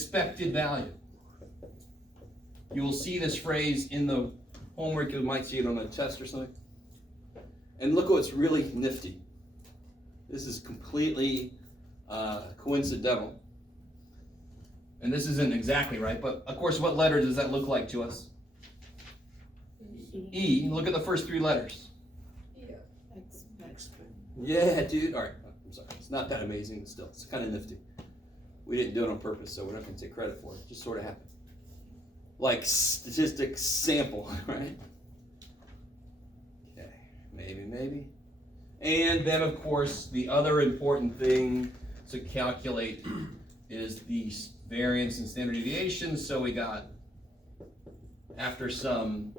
expected value. You will see this phrase in the homework. You might see it on a test or something. And look what's really nifty. This is completely coincidental. And this isn't exactly right, but of course, what letter does that look like to us? E. Look at the first three letters. Yeah, dude. All right, I'm sorry. It's not that amazing, but still, it's kind of nifty. We didn't do it on purpose, so we're not going to take credit for it. It just sort of happened. Like statistics sample, right? Okay, maybe. And then, of course, the other important thing to calculate is the variance and standard deviation. So we got, after some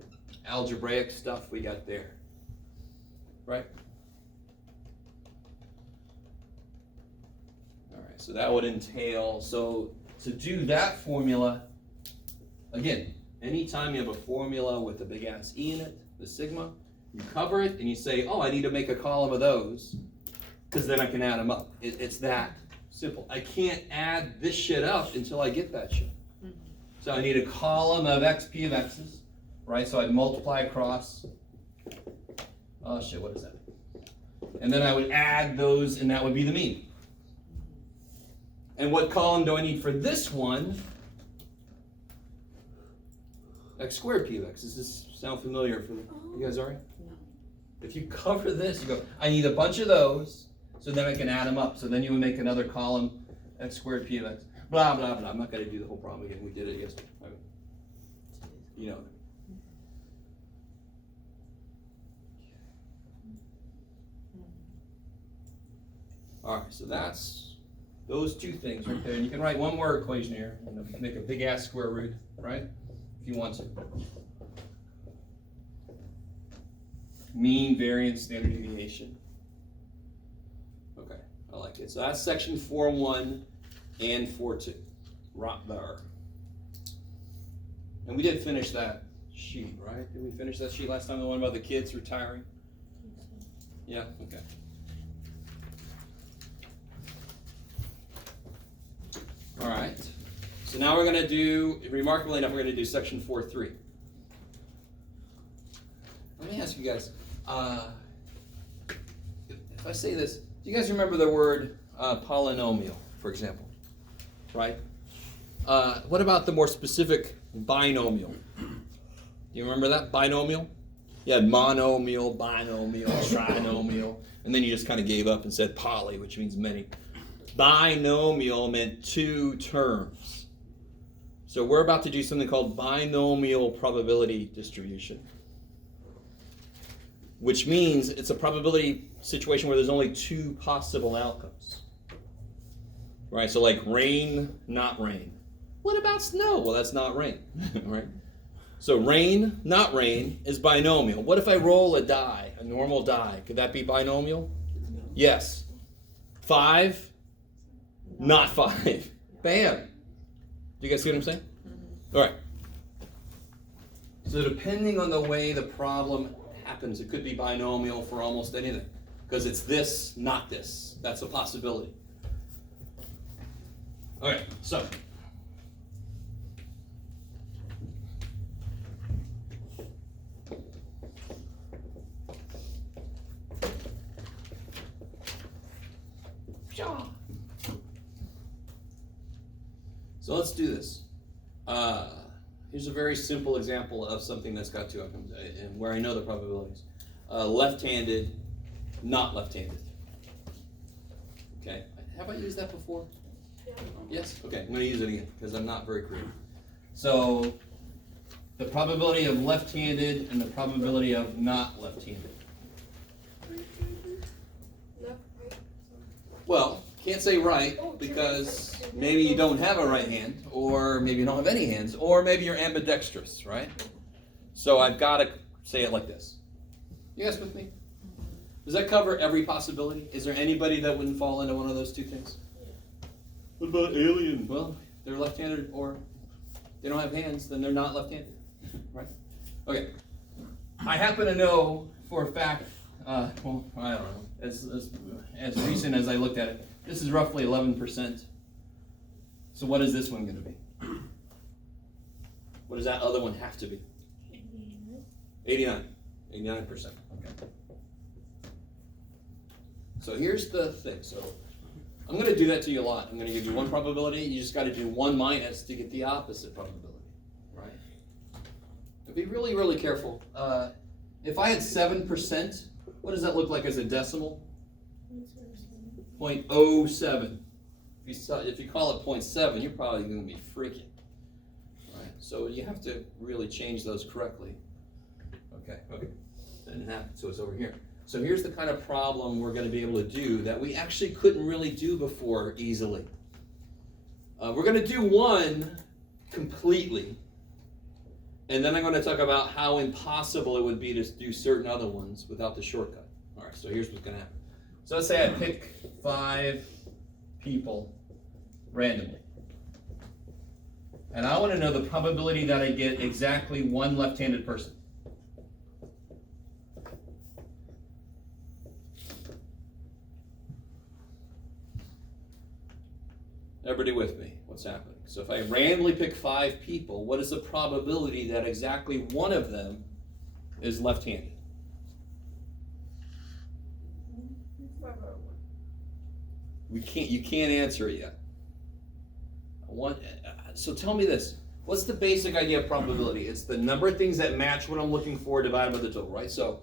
algebraic stuff, we got there, right? All right, so that would entail, so to do that formula, again, anytime you have a formula with a big ass E in it, the sigma, you cover it and you say, oh, I need to make a column of those because then I can add them up. It's that simple. I can't add this shit up until I get that shit. So I need a column of xp of x's, right? So I'd multiply across. Oh shit, what is that? And then I would add those and that would be the mean. And what column do I need for this one? X squared p of x. Does this sound familiar for you guys, all right? No. If you cover this, you go, I need a bunch of those, so then I can add them up. So then you would make another column, x squared p of x, blah, blah, blah. I'm not going to do the whole problem again. We did it yesterday. You know. All right, so that's those two things right there. And you can write one more equation here and make a big ass square root, right? If you want to. Mean, variance, standard deviation. Okay, I like it. So that's section 4.1 and 4.2. Right there. And we did finish that sheet, right? Did we finish that sheet last time, the one about the kids retiring? Yeah, okay. All right. So now we're going to do, remarkably enough, we're going to do section 4.3. Let me ask you guys, if I say this, do you guys remember the word polynomial, for example? Right? What about the more specific binomial? Do you remember that? Binomial? You had monomial, binomial, trinomial, and then you just kind of gave up and said poly, which means many. Binomial meant two terms. So we're about to do something called binomial probability distribution, which means it's a probability situation where there's only two possible outcomes. Right? So like rain, not rain. What about snow? Well, that's not rain, right? So rain, not rain is binomial. What if I roll a die, a normal die? Could that be binomial? Yes. 5, not 5. Bam. Do you guys see what I'm saying? All right. So depending on the way the problem happens, it could be binomial for almost anything. Because it's this, not this. That's a possibility. All right, so. So let's do this. Here's a very simple example of something that's got two outcomes, and where I know the probabilities. Left-handed, not left-handed. Okay, have I used that before? Yeah. Yes? Okay, I'm going to use it again, because I'm not very creative. So, the probability of left-handed and the probability of not left-handed. Well, can't say right, because maybe you don't have a right hand, or maybe you don't have any hands, or maybe you're ambidextrous, right? So I've got to say it like this. You guys with me? Does that cover every possibility? Is there anybody that wouldn't fall into one of those two things? What about alien? Well, they're left-handed, or they don't have hands, then they're not left-handed, right? Okay. I happen to know for a fact, well, I don't know, as recent as I looked at it, this is roughly 11%. So what is this one going to be? What does that other one have to be? 89. 89%. Okay. So here's the thing. So I'm going to do that to you a lot. I'm going to give you one probability. You just got to do 1 minus to get the opposite probability, right? But be really, really careful. If I had 7%, what does that look like as a decimal? 0.07. If you call it 0.7, you're probably going to be freaking. Right? So you have to really change those correctly. Okay. That didn't happen, so it's over here. So here's the kind of problem we're going to be able to do that we actually couldn't really do before easily. We're going to do one completely, and then I'm going to talk about how impossible it would be to do certain other ones without the shortcut. All right, so here's what's going to happen. So let's say I pick 5 people randomly. And I want to know the probability that I get exactly 1 left-handed person. Everybody with me? What's happening? So if I randomly pick 5 people, what is the probability that exactly one of them is left-handed? You can't answer it yet. So tell me this. What's the basic idea of probability? It's the number of things that match what I'm looking for divided by the total, right? So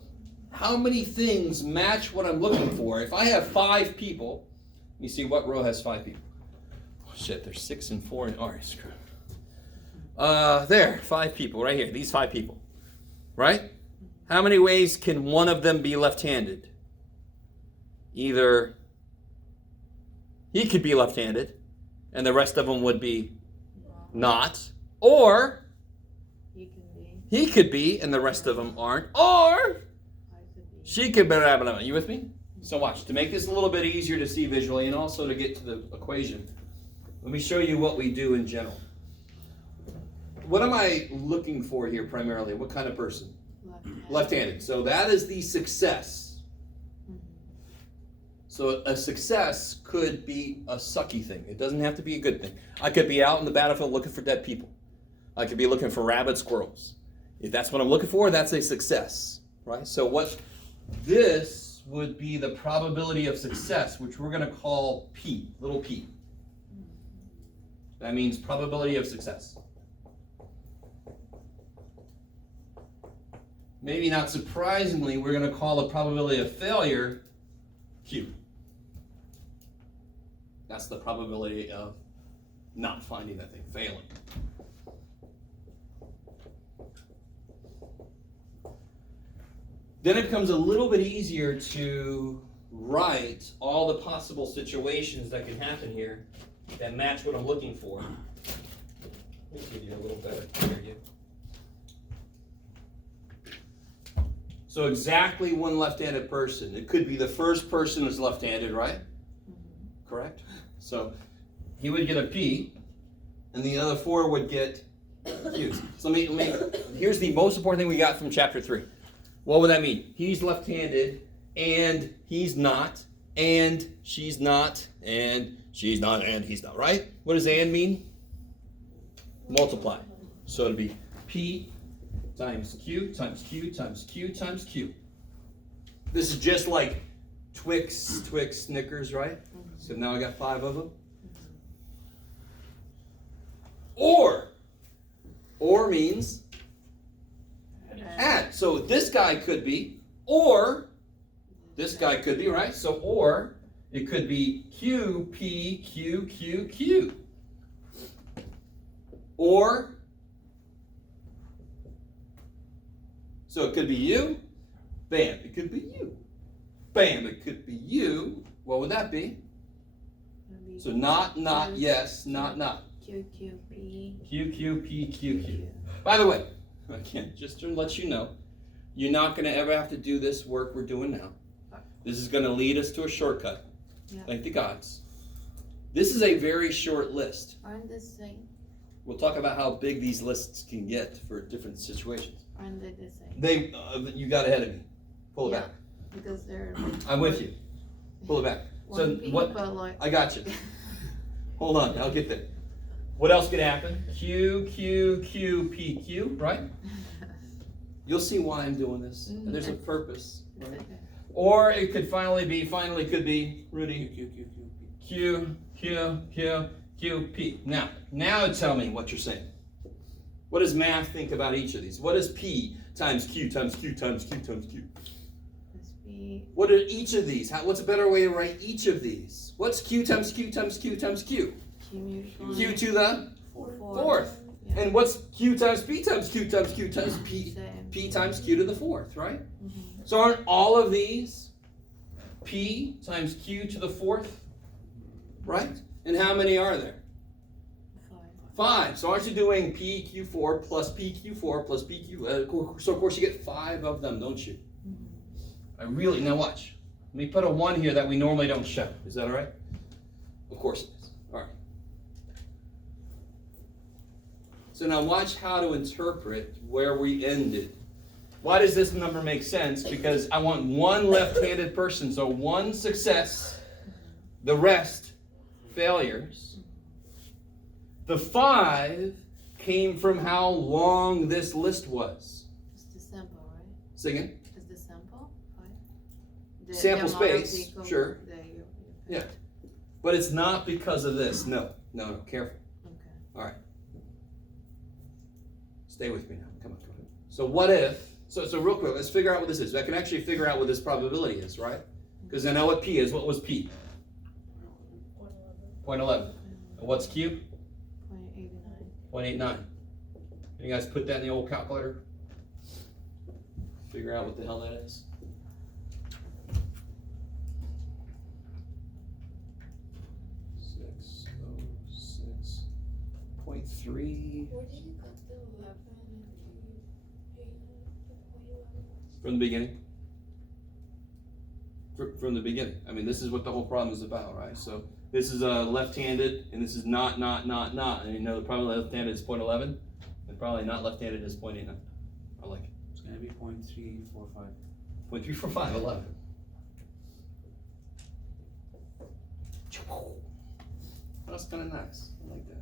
how many things match what I'm looking for? If I have 5 people, let me see what row has 5 people. Oh, shit, there's 6 and 4. All right, screw it. There, 5 people right here. These 5 people, right? How many ways can one of them be left-handed? Either he could be left-handed, and the rest of them would be not, or he could be, and the rest of them aren't, or she could be. You with me? So watch. To make this a little bit easier to see visually, and also to get to the equation, let me show you what we do in general. What am I looking for here primarily? What kind of person? Left-handed. So that is the success. So a success could be a sucky thing. It doesn't have to be a good thing. I could be out in the battlefield looking for dead people. I could be looking for rabid squirrels. If that's what I'm looking for, that's a success, right? So what this would be the probability of success, which we're going to call P, little p. That means probability of success. Maybe not surprisingly, we're going to call the probability of failure Q. That's the probability of not finding that thing, failing. Then it becomes a little bit easier to write all the possible situations that can happen here that match what I'm looking for. Let me give you a little better here. So exactly 1 left-handed person. It could be the first person who's left-handed, right? Correct? So he would get a P, and the other 4 would get Q's. So here's the most important thing we got from chapter 3. What would that mean? He's left-handed, and he's not, and she's not, and she's not, and he's not, right? What does and mean? Multiply. So it'd be P times Q times Q times Q times Q. This is just like Twix, Snickers, right? So now I got 5 of them. Or means add. So this guy could be, or this guy could be, right? So or, it could be Q, P, Q, Q, Q. Or, so it could be you, bam, it could be you. Bam, it could be you. What would that be? So not, yes, not. Q, Q, P. Q, Q, P, Q, Q. By the way, again, just to let you know, you're not going to ever have to do this work we're doing now. This is going to lead us to a shortcut. Yeah. Thank the gods. This is a very short list. Aren't the same? We'll talk about how big these lists can get for different situations. Aren't they the same? You got ahead of me. Pull it Yeah. back. Because they're like I'm with you. Pull it back. So one P, what? but like I got you. Hold on, I'll get there. What else could happen? Q, Q, Q, P, Q, right? You'll see why I'm doing this. And there's a purpose. Right? Or it could could be, Rudy, Q, Q, Q, Q, P. Now tell me what you're saying. What does math think about each of these? What is P times Q times Q times Q times Q? What are each of these? What's a better way to write each of these? What's Q times Q times Q times Q? Q to the fourth. Yeah. And what's Q times P times Q times Q times P? P times Q to the fourth, right? Mm-hmm. So aren't all of these P times Q to the fourth? Right? And how many are there? 5. So aren't you doing PQ4 plus PQ4 plus PQ? So of course you get 5 of them, don't you? Mm-hmm. Now watch. Let me put a 1 here that we normally don't show. Is that all right? Of course it is. All right. So now watch how to interpret where we ended. Why does this number make sense? Because I want one left-handed person, so 1 success, the rest failures. The 5 came from how long this list was. It's the sample, right? Say again? Is the sample 5? Sample space, sure. Yeah. But it's not because of this. No, careful. Okay. All right. Stay with me now. Come on. So what if, so real quick, let's figure out what this is. I can actually figure out what this probability is, right? Because I know what P is. What was P? 0.11. And what's Q? 0.89. Can you guys put that in the old calculator? Figure out what the hell that is. .3. Where did you got the 11? From the beginning. From the beginning. I mean, this is what the whole problem is about, right? So this is left-handed, and this is not. And you know the probably left-handed is 0.11, and probably not left-handed is 0.89. I like it. It's going to be 0.345. 0.345, 11. That's kind of nice. I like that.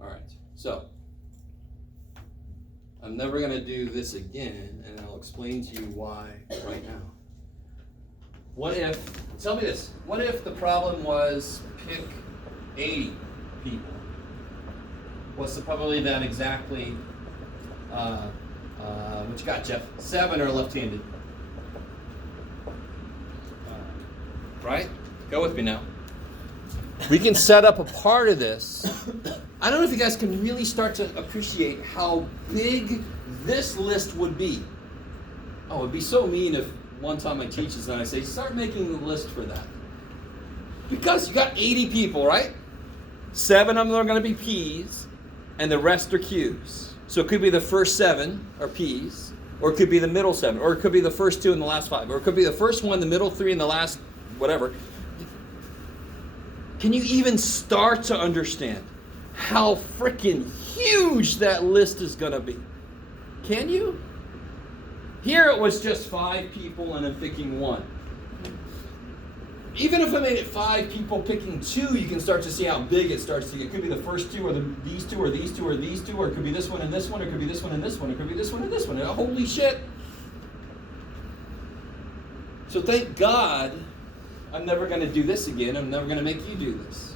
All right, so I'm never going to do this again, and I'll explain to you why right now. Tell me this, what if the problem was pick 80 people? What's the probability that exactly, what you got, Jeff? 7 are left-handed. Right? Go with me now. We can set up a part of this. I don't know if you guys can really start to appreciate how big this list would be. Oh, it'd be so mean if one time I teach this and I say, start making the list for that. Because you got 80 people, right? 7 of them are going to be P's, and the rest are Q's. So it could be the first 7 are P's, or it could be the middle 7, or it could be the first 2 and the last 5, or it could be the first 1, the middle 3, and the last whatever. Can you even start to understand how freaking huge that list is going to be? Can you? Here it was just 5 people and I'm picking 1. Even if I made it 5 people picking 2, you can start to see how big it starts to get. It could be the first 2, or these 2, or these 2, or these 2, or it could be this one and this one, or it could be this one and this one, it could be this one and this one. Holy shit. So thank God I'm never going to do this again. I'm never going to make you do this.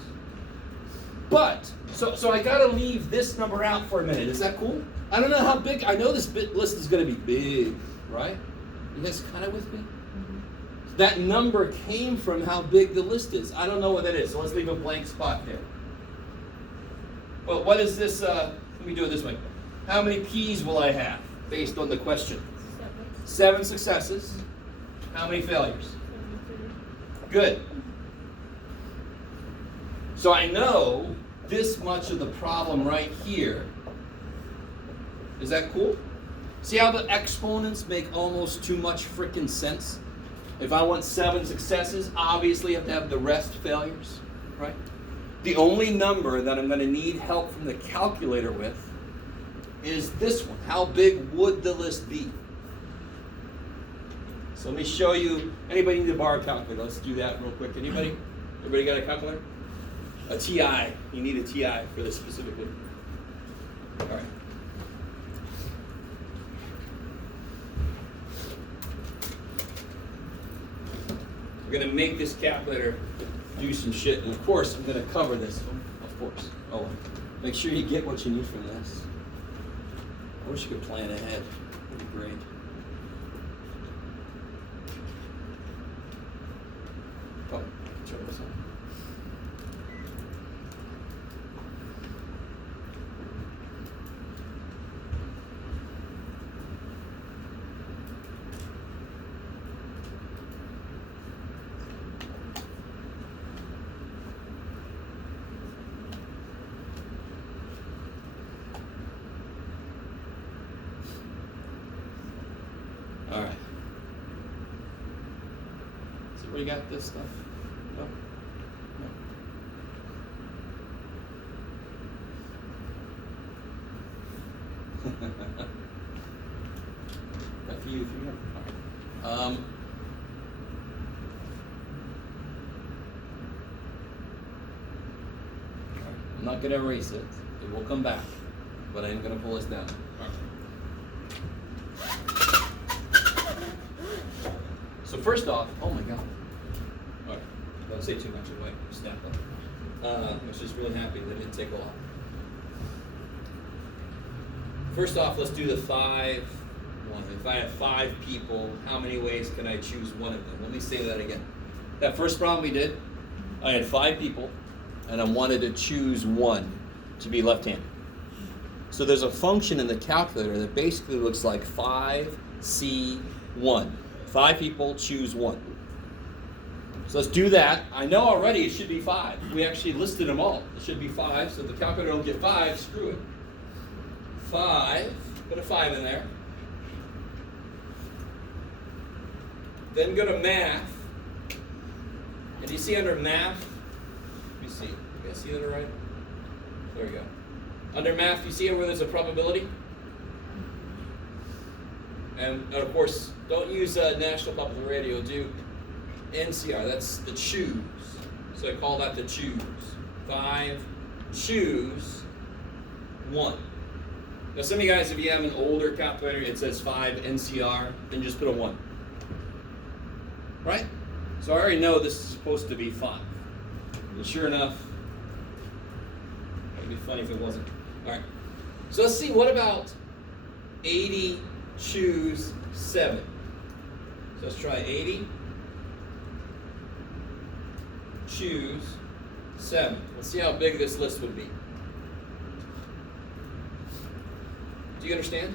But, so I got to leave this number out for a minute. Is that cool? I don't know how big. I know this list is going to be big, right? You guys kind of with me? Mm-hmm. That number came from how big the list is. I don't know what that is, so let's leave a blank spot there. Well, what is this? Let me do it this way. How many P's will I have based on the question? 7 successes. How many failures? Good. So I know this much of the problem right here. Is that cool? See how the exponents make almost too much freaking sense? If I want 7 successes, obviously I have to have the rest failures, right? The only number that I'm going to need help from the calculator with is this one. How big would the list be? So let me show you. Anybody need to borrow a calculator? Let's do that real quick. Anybody? Everybody got a calculator? A TI. You need a TI for this specifically. All right. We're going to make this calculator do some shit, and of course, I'm going to cover this. Of course. Oh, make sure you get what you need from this. I wish you could plan ahead. That'd be great. Oh, turn this on. All right. So we got this stuff. No. No. That for you, if you have. All right. I'm not going to erase it. It will come back, but I am going to pull this down. All right. So first off, oh my God. All right, don't say too much, it might snap up. I was just really happy that it didn't take long. First off, let's do the 5 one. If I have 5 people, how many ways can I choose one of them? Let me say that again. That first problem we did, I had 5 people, and I wanted to choose one to be left-handed. So there's a function in the calculator that basically looks like 5C1. 5 people, choose 1. So let's do that. I know already it should be 5. We actually listed them all. It should be 5, so if the calculator don't get 5, screw it. 5, put a 5 in there. Then go to math. And you see under math, let me see. You guys see that all right? There we go. Under math, you see where there's a probability? And of course, don't use National Public Radio, do NCR, that's the choose. So I call that the choose. 5, choose 1. Now some of you guys, if you have an older calculator, it says 5 NCR, then just put a 1. Right? So I already know this is supposed to be 5. And sure enough, it'd be funny if it wasn't. Alright. So let's see, what about 80 choose 7? So let's try 80 choose 7. Let's see how big this list would be. Do you understand?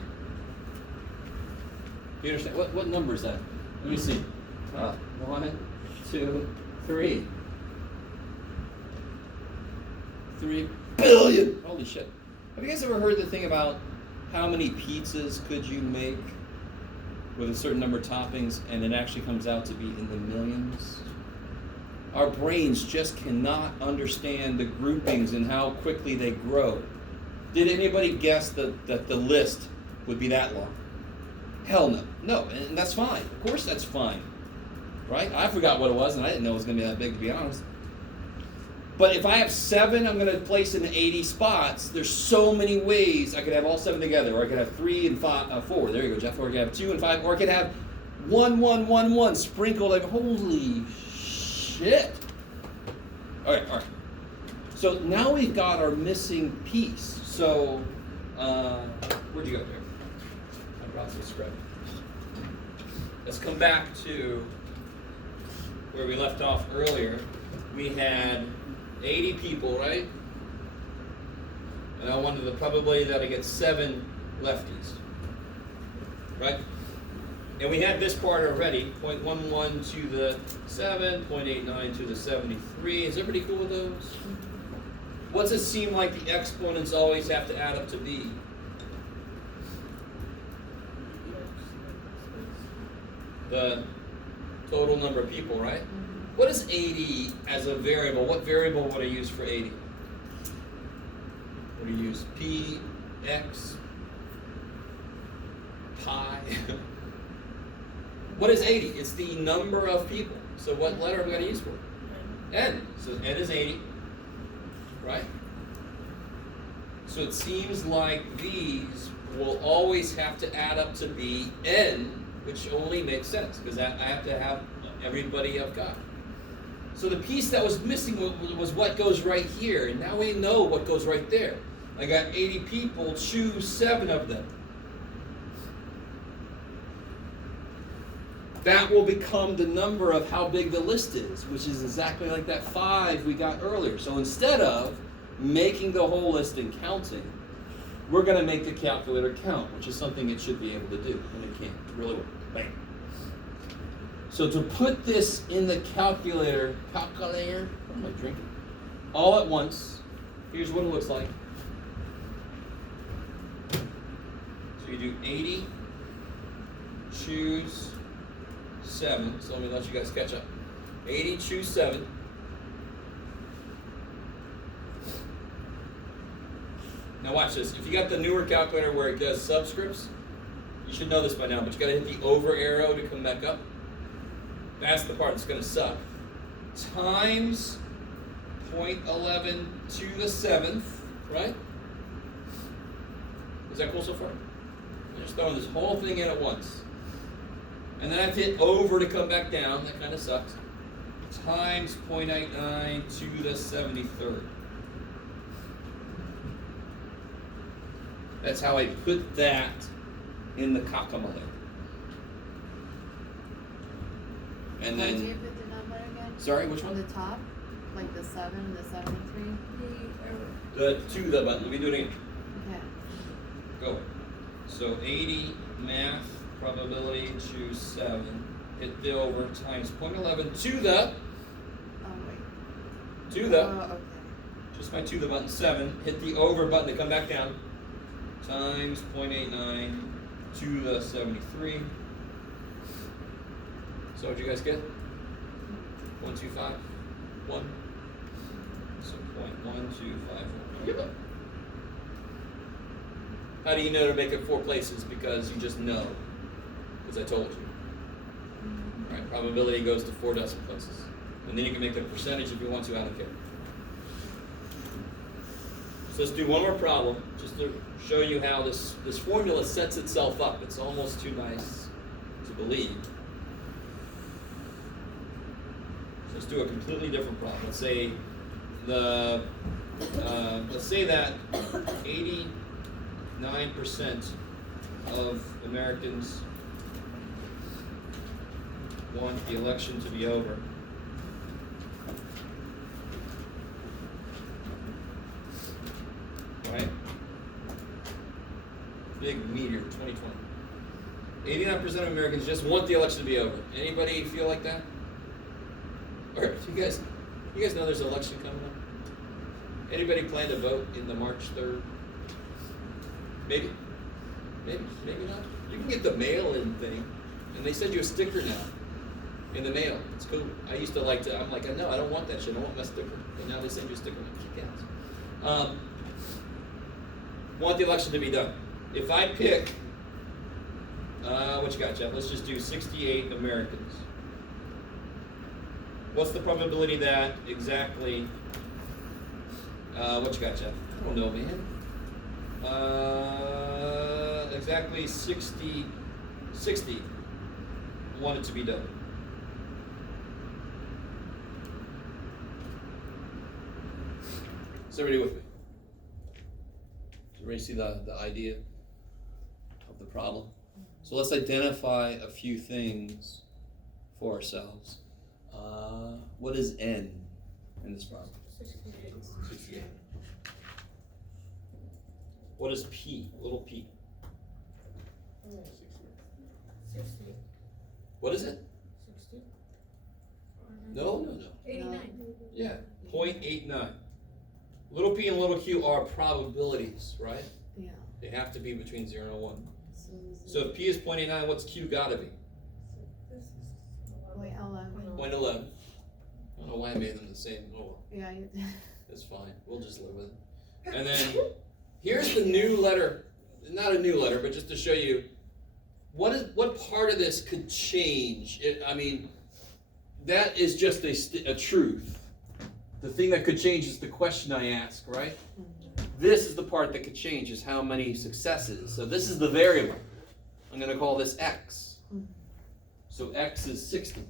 Do you understand? What number is that? Let me see. 1, 2, 3. 3 billion! Holy shit. Have you guys ever heard the thing about how many pizzas could you make with a certain number of toppings, and it actually comes out to be in the millions? Our brains just cannot understand the groupings and how quickly they grow. Did anybody guess that the list would be that long? Hell no. No, and that's fine. Of course that's fine. Right? I forgot what it was, and I didn't know it was going to be that big, to be honest. But if I have 7, I'm going to place in 80 spots. There's so many ways I could have all 7 together, or I could have 3 and 4. There you go, Jeff. Or I could have 2 and 5, or I could have 1, 1, 1, 1 sprinkled. Like, holy shit! All right. So now we've got our missing piece. So where'd you go there? I brought some script. Let's come back to where we left off earlier. We had 80 people, right? And I wanted the probability that I get 7 lefties, right? And we had this part already, 0.11 to the 7, 0.89 to the 73. Is everybody cool with those? What's it seem like the exponents always have to add up to be? The total number of people, right? What is 80 as a variable? What variable would I use for 80? What do you use? P, X, pi? What is 80? It's the number of people. So what letter am I going to use for it? n. So n is 80, right? So it seems like these will always have to add up to be n, which only makes sense because I have to have everybody I've got. So the piece that was missing was what goes right here, and now we know what goes right there. I got 80 people, choose 7 of them. That will become the number of how big the list is, which is exactly like that 5 we got earlier. So instead of making the whole list and counting, we're going to make the calculator count, which is something it should be able to do, and it can't. It really won't. Bam. So to put this in the calculator, what am I drinking? All at once, here's what it looks like. So you do 80, choose 7. So let me let you guys catch up. 80, choose 7. Now watch this. If you got the newer calculator where it does subscripts, you should know this by now, but you got to hit the over arrow to come back up. That's the part that's going to suck. Times 0.11 to the 7th, right? Is that cool so far? I'm just throwing this whole thing in at once. And then I have to hit over to come back down. That kind of sucks. Times 0.89 to the 73rd. That's how I put that in the kakamale. And Why do you then, put the number again? sorry, which On one? the top? Like the 7, the 73? The to the button. Let me do it again. Okay. Go. So 80 math probability choose 7. Hit the over times 0.11 to the Oh, wait. to the Oh, okay. just my to the button 7. Hit the over button to come back down. Times 0.89 to the 73. So what'd you guys get? 125? 1. So 0.1251. Give up. How do you know to make it 4 places? Because you just know. Because I told you. Right, probability goes to 4 decimal places. And then you can make the percentage if you want to, I don't care. So let's do one more problem, just to show you how this formula sets itself up. It's almost too nice to believe. So let's do a completely different problem. Let's say that 89% of Americans want the election to be over. Right? Big meteor, 2020. 89% of Americans just want the election to be over. Anybody feel like that? Or you guys know there's an election coming up? Anybody plan to vote in the March 3rd? Maybe? Maybe not. You can get the mail-in thing, and they send you a sticker now in the mail. It's cool. I used to I'm like, no, I don't want that shit. I want my sticker. And now they send you a sticker. Like, kick ass. Want the election to be done. If I pick, what you got, Jeff? Let's just do 68 Americans. What's the probability that exactly, what you got, Jeff? I don't know, man. Exactly 60 want it to be done. Is everybody with me? Does everybody see the idea of the problem? So let's identify a few things for ourselves. What is n in this problem? 68. What is p? Little p. 60. What is it? 60. No. 89. Yeah, 0.89. Little p and little q are probabilities, right? Yeah. They have to be between 0 and 1. So So if p is 0.89, what's q gotta be? wait, 11. 0.11. I don't know why I made them the same. Oh well, Yeah, you that's fine. We'll just live with it. And then here's the new letter. Not a new letter, but just to show you what part of this could change. I mean, that is just a truth. the thing that could change is the question I ask, right? This is the part that could change, is how many successes. So this is the variable. I'm going to call this x. So x is 60.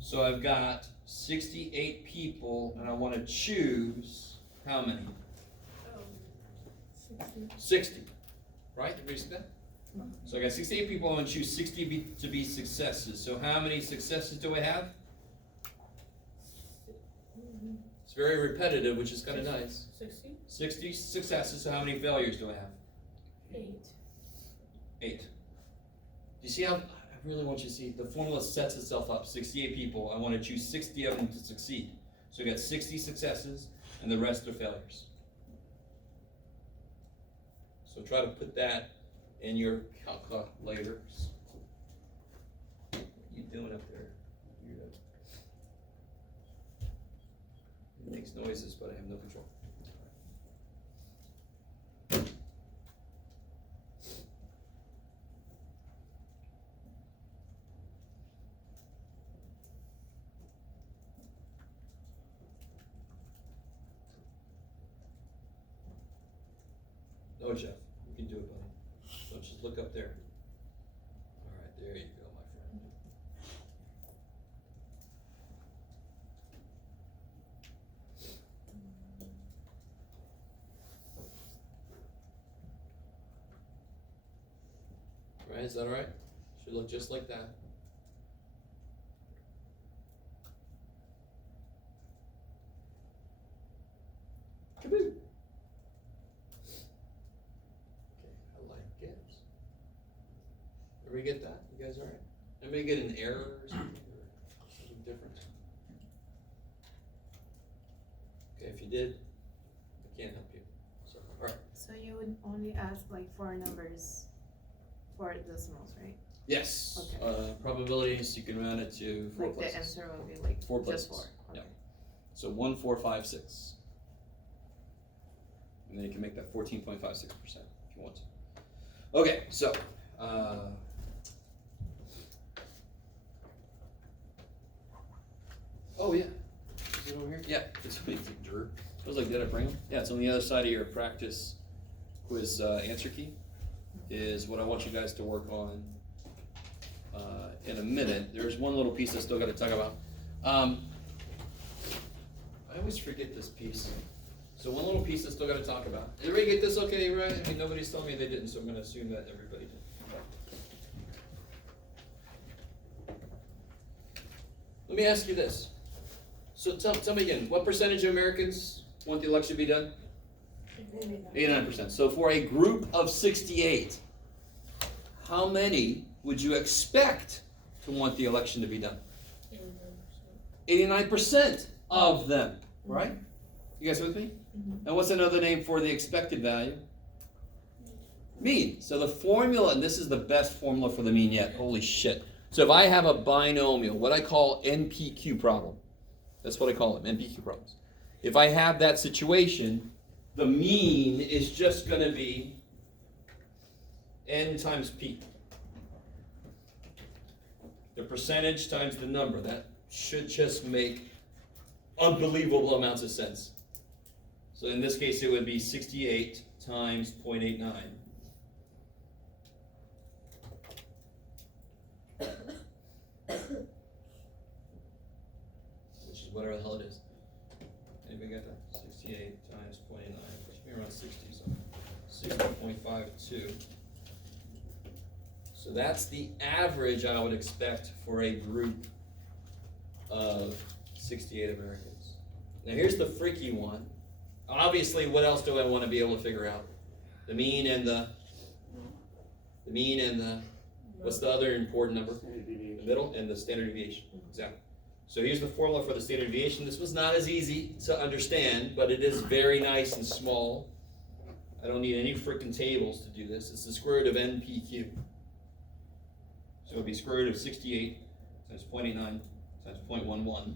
So I've got 68 people, and I want to choose how many? 60. Right? Everybody see that? So I got 68 people, I want to choose 60 to be successes. So how many successes do I have? It's very repetitive, which is kind of nice. 60? 60 successes, so how many failures do I have? 8. 8. Do you see how, I really want you to see, the formula sets itself up. 68 people, I want to choose 60 of them to succeed. So I got 60 successes, and the rest are failures. So try to put that in your calculators. What are you doing up there? It makes noises, but I have no control. No, Jeff, you can do it, buddy. So just look up there. All right, there you go, my friend. All right, is that all right? Should look just like that. Kaboo! Okay, I like it. Everybody get that? You guys all right? Anybody get an error or something? Or something different? Okay, if you did, I can't help you. So, all right. So you would only ask like 4 numbers for decimals, right? Yes. Okay. Probabilities, you can round it to 4 Like places. the answer will be like 4 just places. 4. Yeah. Okay. So 1, 4, 5, 6. And then you can make that 14.56% if you want to. Okay, so oh yeah. Is it over here? Yeah, it's amazing, Drew. I was like, did I bring them? Yeah, it's on the other side of your practice quiz answer key. Is what I want you guys to work on in a minute. There's one little piece I still got to talk about. I always forget this piece. So one little piece I still got to talk about. Everybody get this okay, right? I mean, nobody's telling me they didn't, so I'm going to assume that everybody did. Let me ask you this. So tell me again, what percentage of Americans want the election to be done? 89%. So for a group of 68, how many would you expect to want the election to be done? 89% of them, right? You guys with me? Mm-hmm. And what's another name for the expected value? Mean. So the formula, and this is the best formula for the mean yet. Holy shit. So if I have a binomial, what I call NPQ problem, that's what I call them, NPQ problems. If I have that situation, the mean is just going to be n times p. The percentage times the number. That should just make unbelievable amounts of sense. So in this case, it would be 68 times 0.89. Which is whatever the hell it is. Anybody got that? 68 times 0.89, which would be around 60, so 60.52. So that's the average I would expect for a group of 68 Americans. Now here's the freaky one. Obviously, what else do I want to be able to figure out? The mean and the what's the other important number? The middle and the standard deviation. Exactly. So here's the formula for the standard deviation. This was not as easy to understand, but it is very nice and small. I don't need any freaking tables to do this. It's the square root of NPQ. So it would be square root of 68 times 0.89 times 0.11.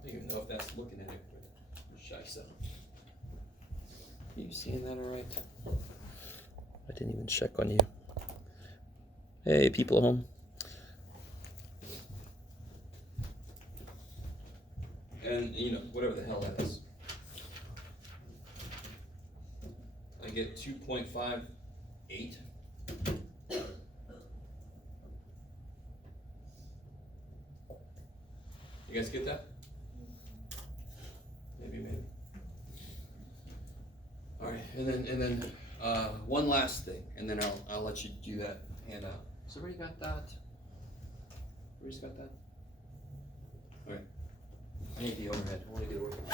I don't even know if that's looking at it. Shy 7. Are you seeing that all right? I didn't even check on you. Hey, people at home. And, whatever the hell that is. I get 2.58. You guys get that? Maybe. All right, and then one last thing, and then I'll let you do that handout. So everybody got that? Everybody's got that? All right. I need the overhead. I want to get it working.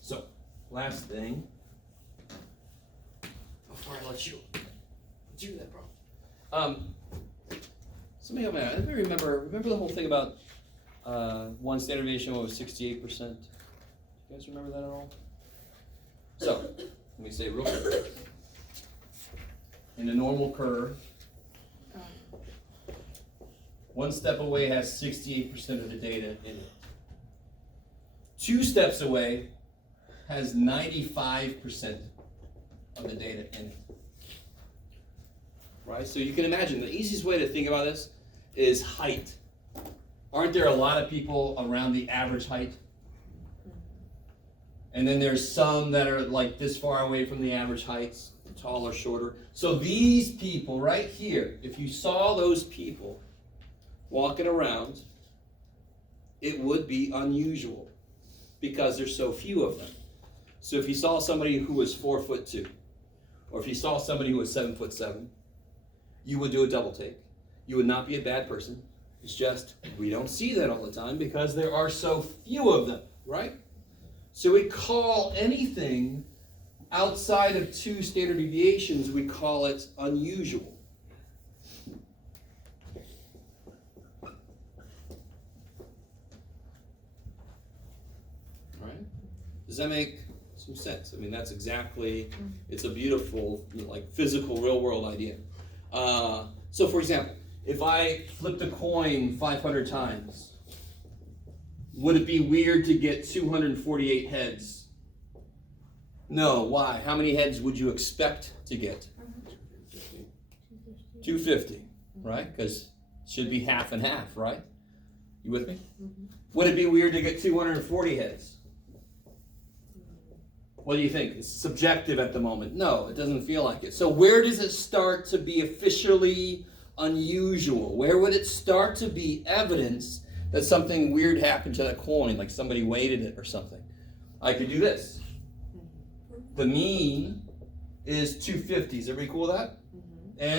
So, last thing, before I let you do that, bro. Somebody help me out. Anybody remember the whole thing about one standard deviation was 68%? You guys remember that at all? So, let me say real quick. In a normal curve, one step away has 68% of the data in it. 2 steps away has 95% of the data in it. Right? So you can imagine the easiest way to think about this is height. Aren't there a lot of people around the average height? And then there's some that are like this far away from the average heights, tall or shorter. So these people right here, if you saw those people walking around, it would be unusual because there's so few of them. So if you saw somebody who was 4'2", or if you saw somebody who was 7'7", you would do a double take. You would not be a bad person. It's just we don't see that all the time because there are so few of them, right? So we call anything outside of 2 standard deviations, we call it unusual. Right? Does that make some sense? I mean, that's exactly, it's a beautiful, physical, real world idea. So for example, if I flipped a coin 500 times, would it be weird to get 248 heads? No. Why? How many heads would you expect to get? 250, right? Because it should be half and half, right? You with me? Would it be weird to get 240 heads? What do you think? It's subjective at the moment. No, it doesn't feel like it. So where does it start to be officially unusual? Where would it start to be evidence that something weird happened to that coin, like somebody weighted it or something? I could do this. The mean is 250. Is everybody cool with that?